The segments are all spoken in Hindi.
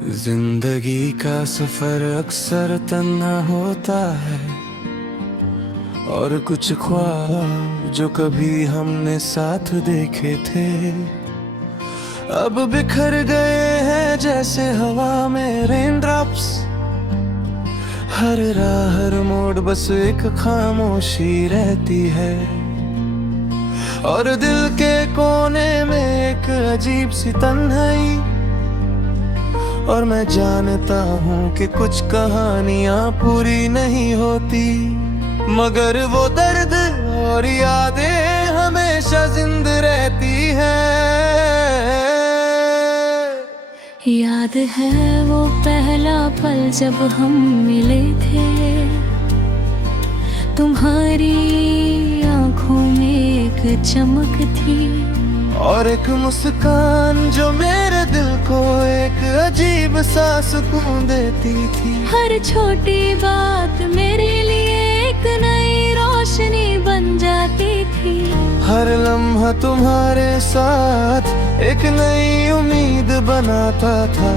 जिंदगी का सफर अक्सर तन्हा होता है और कुछ ख्वाब जो कभी हमने साथ देखे थे अब बिखर गए हैं जैसे हवा में रेनड्रॉप्स। हर राह हर मोड़ बस एक खामोशी रहती है और दिल के कोने में एक अजीब सी तन्हाई। और मैं जानता हूँ कि कुछ कहानियाँ पूरी नहीं होती, मगर वो दर्द और यादें हमेशा जिंदा रहती हैं। याद है वो पहला पल जब हम मिले थे, तुम्हारी आंखों में एक चमक थी और एक मुस्कान जो मेरे दिल को एक अजीब सा सुकून देती थी। हर छोटी बात मेरे लिए एक नई रोशनी बन जाती थी। हर लम्हा तुम्हारे साथ एक नई उम्मीद बनाता था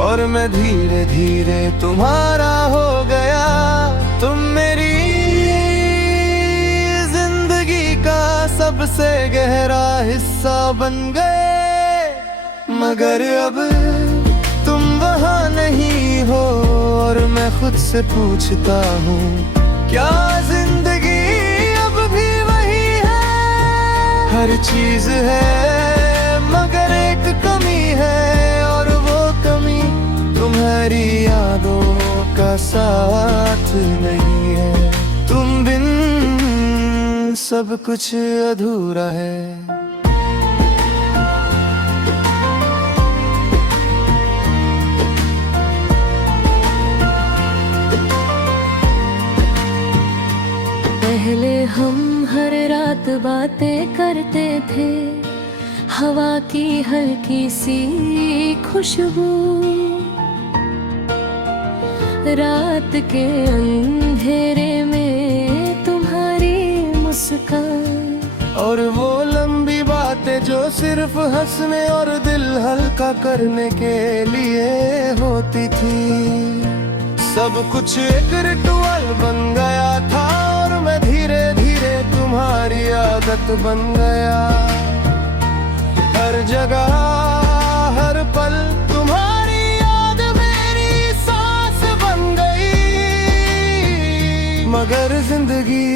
और मैं धीरे धीरे तुम्हारा हो गया। तुम मेरी सबसे गहरा हिस्सा बन गए, मगर अब तुम वहाँ नहीं हो और मैं खुद से पूछता हूँ क्या जिंदगी अब भी वही है। हर चीज है मगर एक कमी है और वो कमी तुम्हारी यादों का साथ नहीं है। तुम बिन सब कुछ अधूरा है। पहले हम हर रात बातें करते थे, हवा की हल्की सी खुशबू, रात के अंधेरे में तुम्हारी मुस्कान और वो लंबी बातें जो सिर्फ हंसने और दिल हल्का करने के लिए होती थी। सब कुछ एक रिचुअल बन गया था और मैं धीरे धीरे तुम्हारी आदत बन गया। हर जगह हर पल तुम्हारी याद मेरी सांस बन गई, मगर जिंदगी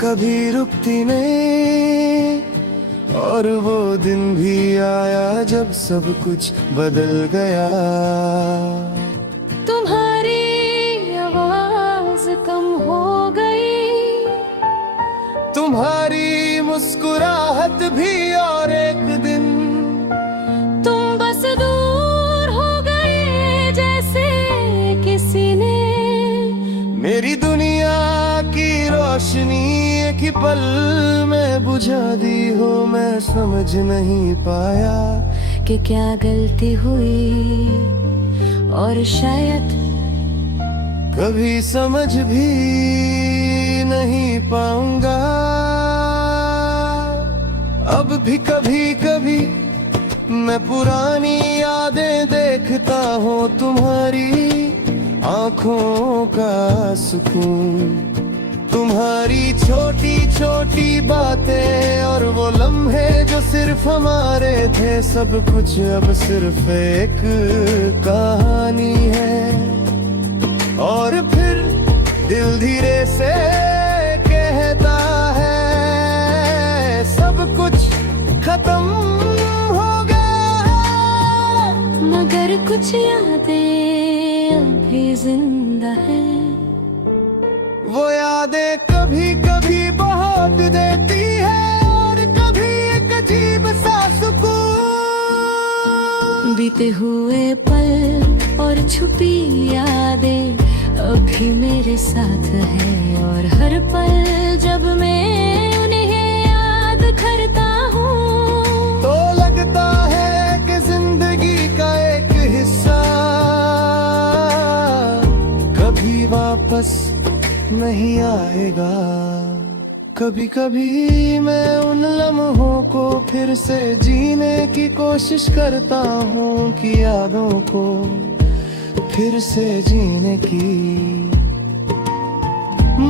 कभी रुकती नहीं और वो दिन भी आया जब सब कुछ बदल गया। तुम्हारी आवाज कम हो गई, तुम्हारी मुस्कुराहट भी और एक दिन तुम बस दूर हो गए जैसे किसी ने मेरी दुनिया की रोशनी एक पल में बुझा दी हो। मैं समझ नहीं पाया कि क्या गलती हुई और शायद कभी समझ भी नहीं पाऊंगा। अब भी कभी कभी मैं पुरानी यादें देखता हूँ, तुम्हारी आंखों का सुकून, तुम्हारी छोटी छोटी बातें और वो लम्हे जो सिर्फ हमारे थे। सब कुछ अब सिर्फ एक कहानी है और फिर दिल धीरे से कहता है सब कुछ खत्म हो गया, मगर कुछ यादें अभी जिंदा है। वो यादें कभी कभी बहुत देती है और कभी एक अजीब सा सुकून। बीते हुए पल और छुपी यादें अभी मेरे साथ है और हर पल जब मैं उन्हें याद करता हूँ तो लगता है कि जिंदगी का एक हिस्सा कभी वापस नहीं आएगा। कभी कभी मैं उन लम्हों को फिर से जीने की कोशिश करता हूँ कि यादों को फिर से जीने की,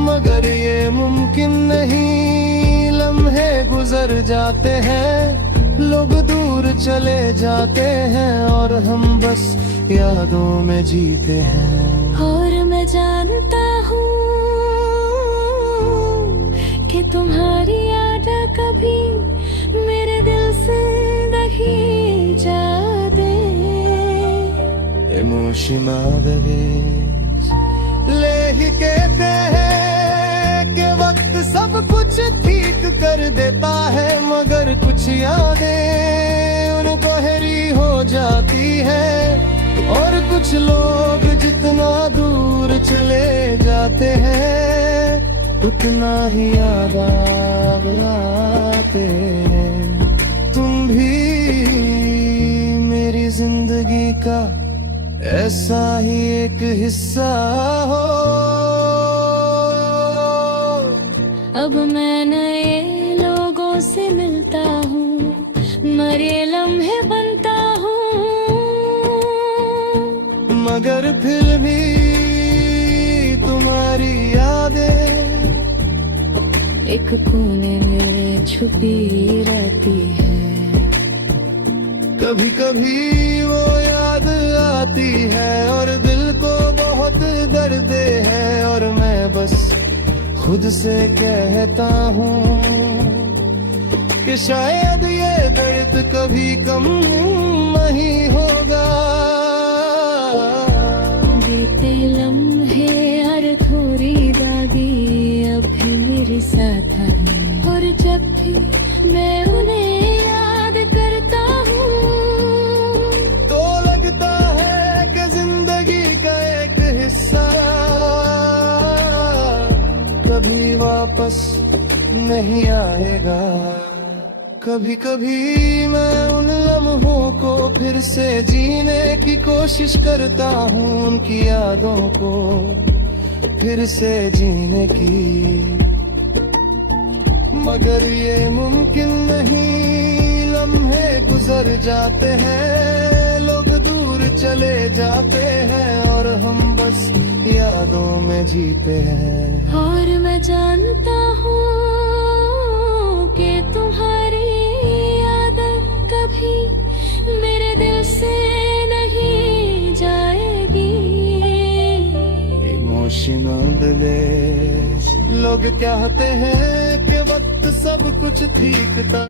मगर ये मुमकिन नहीं। लम्हे गुजर जाते हैं, लोग दूर चले जाते हैं और हम बस यादों में जीते हैं। और मैं जानता हूँ कि तुम्हारी याद कभी मेरे दिल से नहीं जाते। इमोशनल ले ही कहते हैं कि वक्त सब कुछ ठीक कर देता है, मगर कुछ यादें उनको गहरी हो जाती है। और कुछ लोग जितना दूर चले जाते हैं उतना ही याद आते हैं। तुम भी मेरी जिंदगी का ऐसा ही एक हिस्सा हो। अब मैं नए लोगों से मिलता हूँ, मरे लम्हे बनता हूँ, मगर फिर भी तुम्हारी यादें एक कोने में छुपी रहती है। कभी कभी वो याद आती है और दिल को बहुत दर्द है, और मैं बस खुद से कहता हूँ कि शायद ये दर्द कभी कम नहीं होगा। बीते लम्हे हर थोड़ी दागी अब भी मेरे साथ है, और जब भी मैं उन्हें याद करता हूँ तो लगता है कि जिंदगी का एक हिस्सा कभी वापस नहीं आएगा। कभी कभी मैं उन लम्हों को फिर से जीने की कोशिश करता हूँ, उनकी यादों को फिर से जीने की, मगर ये मुमकिन नहीं। लम्हे गुजर जाते हैं, लोग दूर चले जाते हैं और हम बस यादों में जीते हैं। और मैं जानता हूँ कि तुम्हारी याद कभी मेरे दिल से नहीं जाएगी। इमोशनल लोग कहते हैं कि वक्त सब कुछ ठीक था।